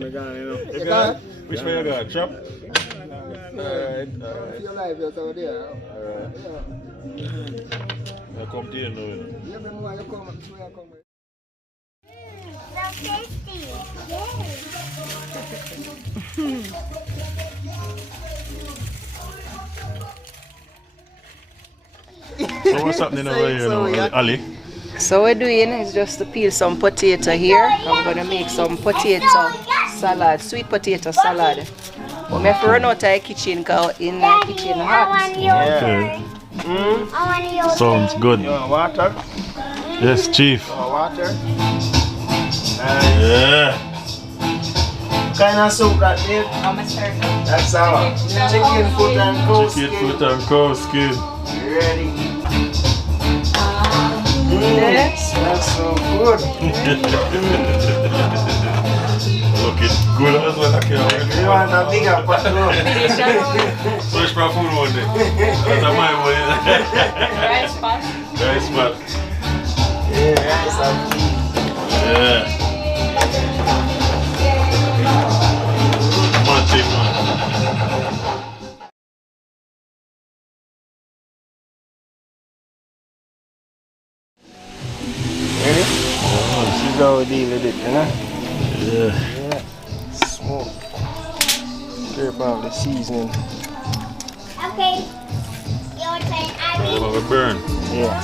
gone, you know. You gone? Which way you got? Trap? Alright. Your life is over there. Alright. I come to you now. Yeah, but more you come, where you come. So tasty. So what's happening over here now, Ali? So we're doing is just to peel some potato here. I'm gonna make some potato salad, sweet potato salad. But I have to run out of the kitchen because in the kitchen hot. Okay. Sounds good. You want water? Yes, Chief. You want water? Yeah. Kind of soup that did? That's our chicken foot and cow skin. Chicken foot and cow skin. Ready? Smells so good. Looking good as well. You want a bigger pot now? Fresh for food one day. That's my money. Rice pot. Rice pot. Yeah, rice and cheese. Yeah. Magic, man. Ready? This is how we deal with it, you know? Yeah. Yeah. Smoke. Scrape off the seasoning. Okay. Your turn, Abby. Have a burn. Yeah.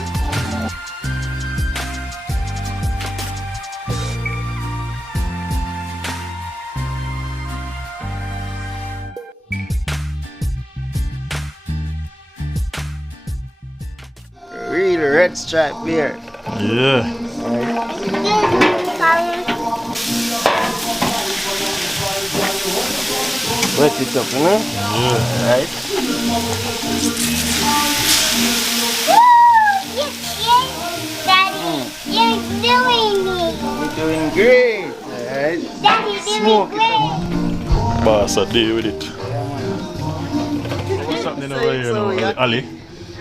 Real red stripe beer. Yeah. Wet it up, you know? Yeah. Right? Yes, Daddy, you're doing it. We're doing great. Alright? Daddy, doing Smoke it great. Boss, I deal with it. What's happening over here now, Ali?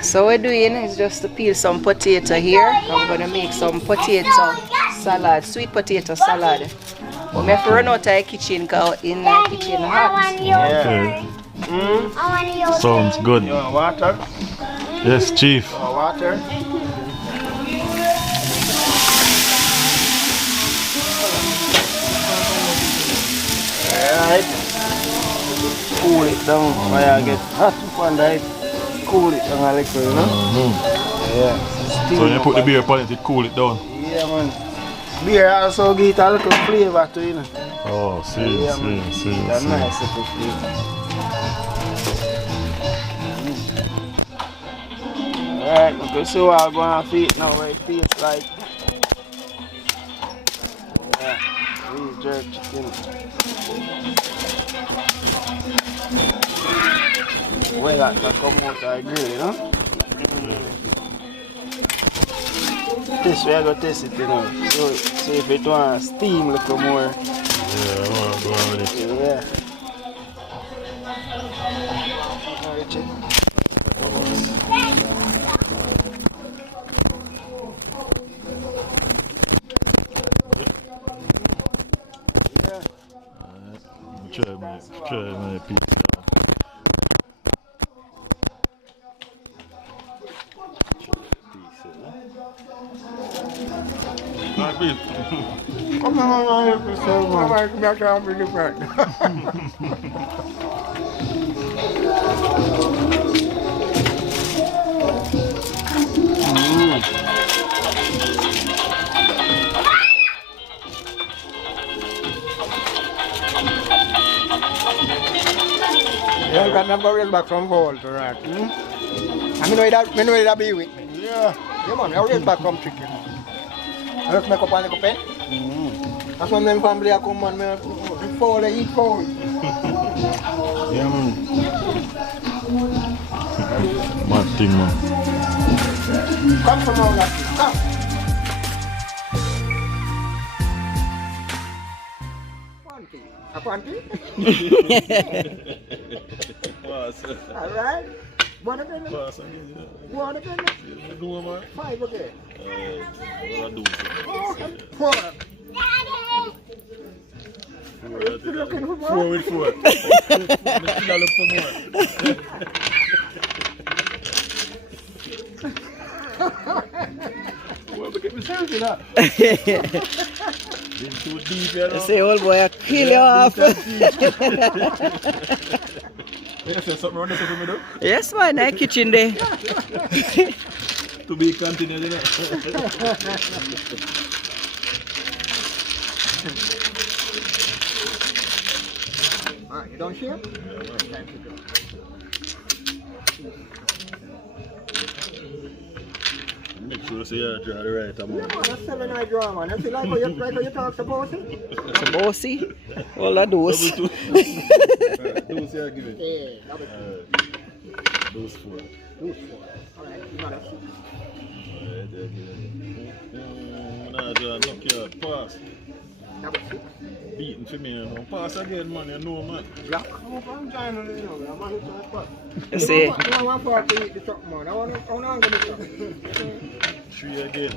So we're doing is just to peel some potato here. I'm gonna make some potato salad, sweet potato salad. But I have to run out of the kitchen because in the kitchen hot. Okay. Sounds good. You want water? Yes, Chief. You want water? Alright. Cool it down while I get hot and right. Cool it down a little, you know? Yeah. So you put the beer upon it to cool it down. Yeah, man. Beer also give it a little flavor to it, you know? Oh, see. That's nice little flavor. Alright, we can see what I'm going to feed now, where it tastes like. Yeah, real jerk chicken. Well, that come out of the grill, you know? This way I go test it, you know. So if it want steam a little more. Yeah, I want to go on with it. Yeah. Try my pizza. Come on, I can't bring it back. Yeah, I got number rail back from Vault, right? I mean, that be with me. Yeah. Yeah, man, I rail back from chicken. I just make up and make up pen. That's when them family are come, man, before they eat food. Yeah, man. Mad thing, man. Come from all that, come. A panty? All right. One again. One again. 5 again. Four. looking for more? 4 with 4. I look for more. What we get myself in that? Been too deep, you know. Say, old boy, I kill you off. You say something wrong with me though? Yes, man, in kitchen there. To be continued, you know. Alright, you done share? Make sure you draw the right Yeah, amount. man, that's 7 eye draw, man. That's like how you talk to bossy. So, bossy, all I do is. Those here, give it. Yeah, double 2. Those 4. Those 4. Alright, you know that's Nah, John, knock your pass. double 6. Beating for me, you know. Pass again, man, you know, man. Yeah. I'm trying to, you know, man, it's not You see, I want for to eat the truck, man. I want to go to the truck. 3 again.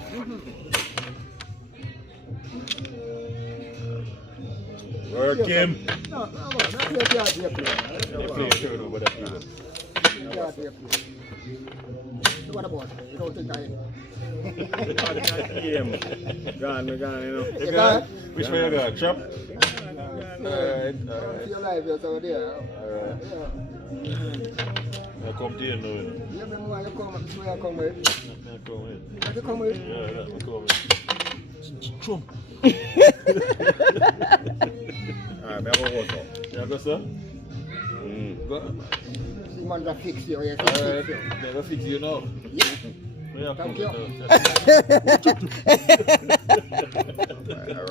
Work him. No, that's your play. You play turn over that play. What about it? You don't think I am. Game. Gone, you know. You got it? Which way you got? Chop? Alright. Your life is over there. Alright. I come to you now. Yeah, but where you come with? I come in. Where you come with? Yeah, I come in. Trump. Alright, I have a water. You go, sir? Go. See, man, that fix you. Yes, Alright, fix you. never fix you now. Yeah. Yeah, Thank you.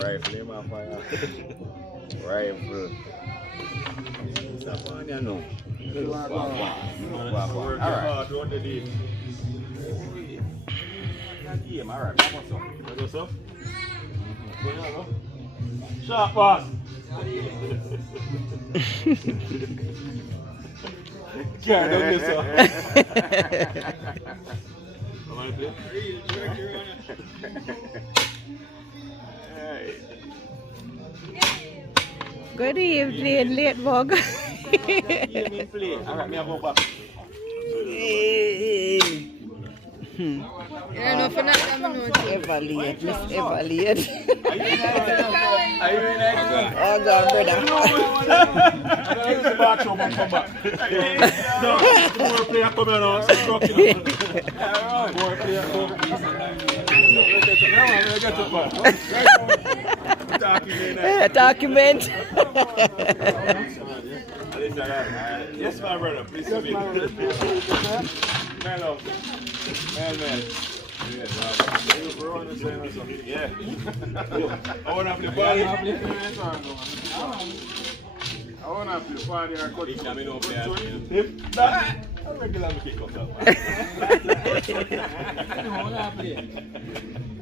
Rifle him on fire. Rifle. Stop on you know. Alright. Game, alright. Come on, son. You go, sir? Sharp pass. Yeah, don't miss her. Come on, play. good evening, late bug. Alright, me go back. Evaluate, miss evaluate. Are you in there? Oh, God, brother. I use the bathroom and come back. No, more player come here now. More player come. Get up, man. Document. Yes, my brother. Please to me. Man up. Man. Yeah. I want to play ball. I want to play party or cut it. I'm regular kick up now.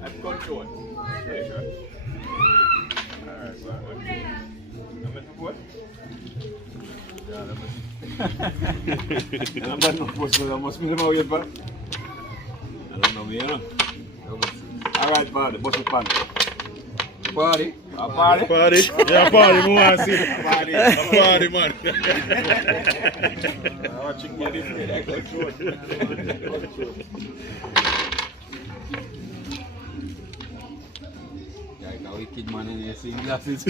I'm control. Alright, so I'm at the board. I'm not supposed to. I must be my way back. I don't know me, you know. Alright, party. What's the party? Party? A party? Party? Yeah, party. We want to see party. A party, man. I'm watching my different. I control. Like a wicked man in here seeing glasses.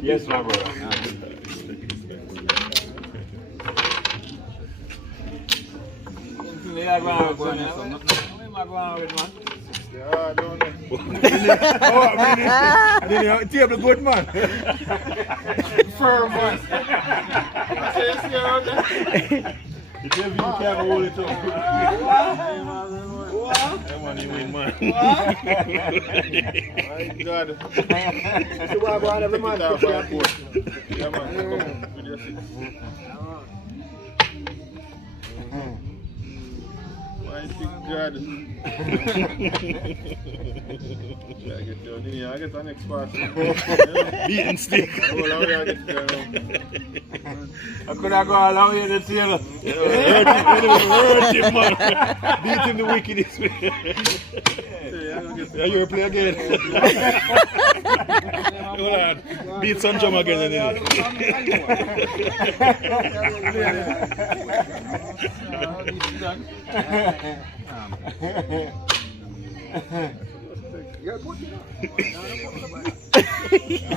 Yes, my brother. I don't know. Table good man. Firm man. The table you can't hold it up. That man, you win, man. My God. So why every man have a board? Yeah, man. Come with your seat. My God. I get down in here. I get the next pass. Beating stick. I could have gone along here to see him. Hurt him, man. Beat him the wickedest way. Yeah, you play again. Hold on. Beat some drum again.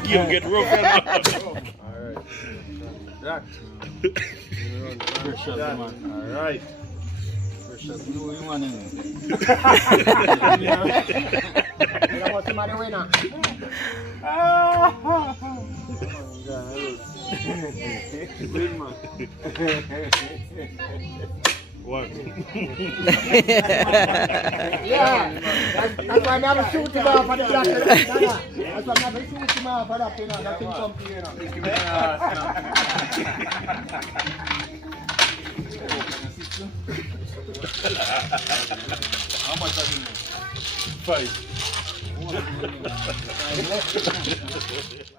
You get rough. That. Alright. What's the matter with What? Yeah, that's why I never shoot him off for the black. That's why I never shoot him off for that, you know. That's him something, you know. How much are you? 5.